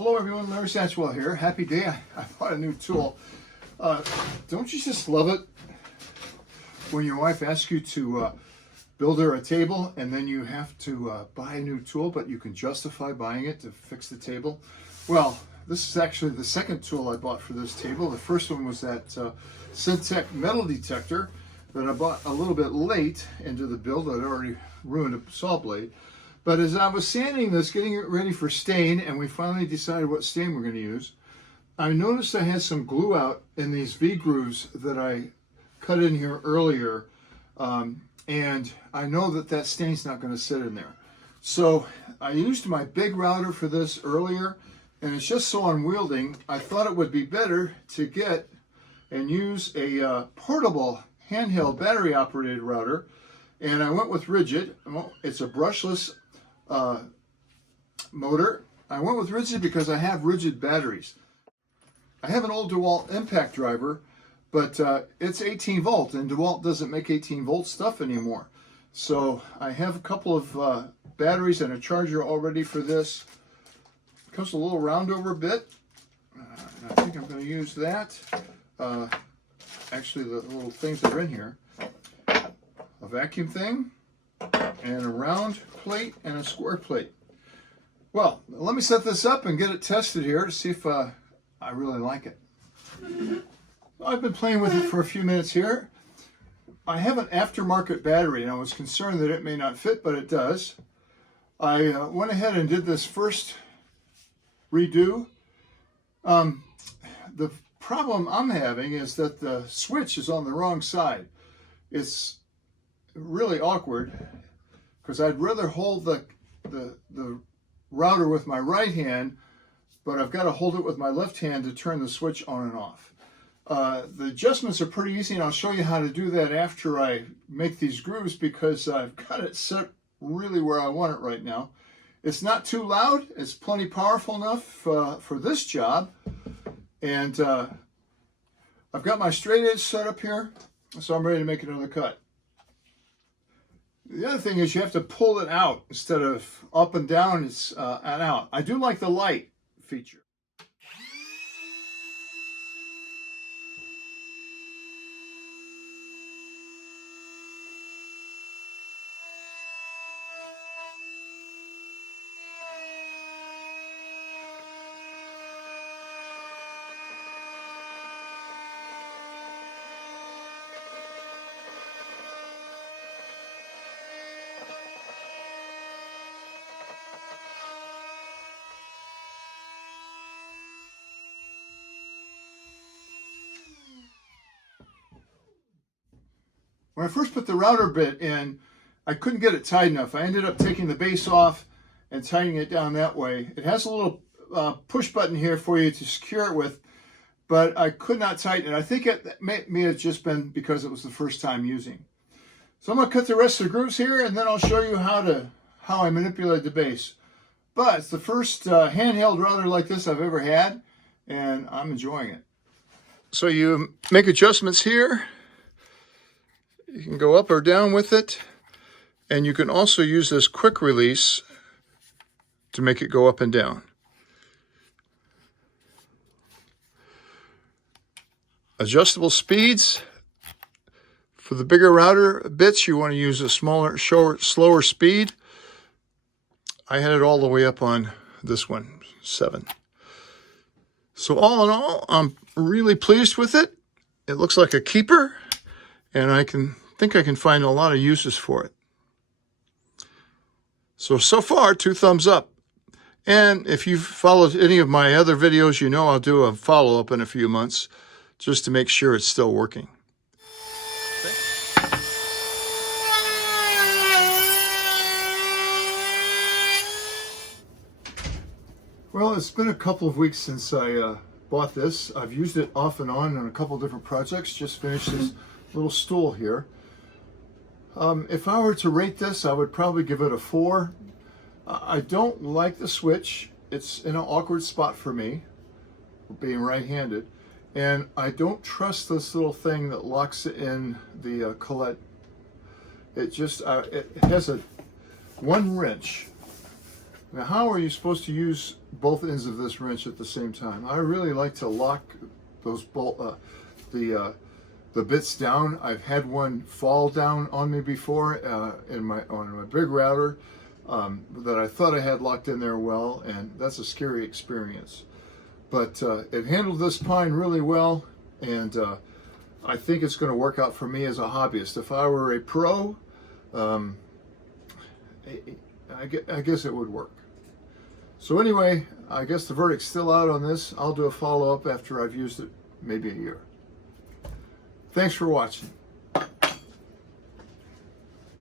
Hello everyone, Larry Satchwell here. Happy day. I bought a new tool. Don't you just love it when your wife asks you to build her a table and then you have to buy a new tool, but you can justify buying it to fix the table? Well, this is actually the second tool I bought for this table. The first one was that Syntec metal detector that I bought a little bit late into the build. I'd already ruined a saw blade. But as I was sanding this, getting it ready for stain, and we finally decided what stain we're going to use, I noticed I had some glue out in these V-grooves that I cut in here earlier, and I know that that stain's not going to sit in there. So I used my big router for this earlier, and it's just so unwieldy. I thought it would be better to get and use a portable handheld battery operated router, and I went with RIDGID. It's a brushless motor. I went with RIDGID because I have RIDGID batteries. I have an old DeWalt impact driver, but it's 18 volt, and DeWalt doesn't make 18 volt stuff anymore. So I have a couple of batteries and a charger already for this. It comes with a little round over bit. I think I'm going to use that. Actually, the little things that are in here. A vacuum thing, and a round plate and a square plate. Well, let me set this up and get it tested here to see if I really like it. I've been playing with it for a few minutes here. I have an aftermarket battery, and I was concerned that it may not fit, but it does. I went ahead and did this first redo. The problem I'm having is that the switch is on the wrong side. It's really awkward because I'd rather hold the router with my right hand, but I've got to hold it with my left hand to turn the switch on and off. The adjustments are pretty easy, and I'll show you how to do that after I make these grooves, because I've got it set really where I want it right now. It's not too loud, it's plenty powerful enough for this job, and I've got my straight edge set up here, so I'm ready to make another cut. The other thing is you have to pull it out instead of up and down. It's and out. I do like the light feature. When I first put the router bit in, I couldn't get it tight enough. I ended up taking the base off and tightening it down that way. It has a little push button here for you to secure it with, but I could not tighten it. I think it may have just been because it was the first time using. So I'm going to cut the rest of the grooves here, and then I'll show you how I manipulate the base. But it's the first handheld router like this I've ever had, and I'm enjoying it. So you make adjustments here. You can go up or down with it, and you can also use this quick release to make it go up and down. Adjustable speeds. For the bigger router bits, you want to use a smaller, slower speed. I had it all the way up on this one, 7. So all in all, I'm really pleased with it. It looks like a keeper, and I think I can find a lot of uses for it. So far, 2 thumbs up. And if you've followed any of my other videos, you know I'll do a follow-up in a few months just to make sure it's still working. Well, it's been a couple of weeks since I bought this. I've used it off and on a couple different projects. Just finished this little stool here. If I were to rate this, I would probably give it a 4. I don't like the switch. It's in an awkward spot for me, being right-handed. And I don't trust this little thing that locks it in the Collet. It just, it has one wrench Now, how are you supposed to use both ends of this wrench at the same time? I really like to lock those the bits down. I've had one fall down on me before on my big router that I thought I had locked in there well, and that's a scary experience. But it handled this pine really well, and I think it's going to work out for me as a hobbyist. If I were a pro, I guess it would work. So anyway, I guess the verdict's still out on this. I'll do a follow-up after I've used it maybe a year. Thanks for watching.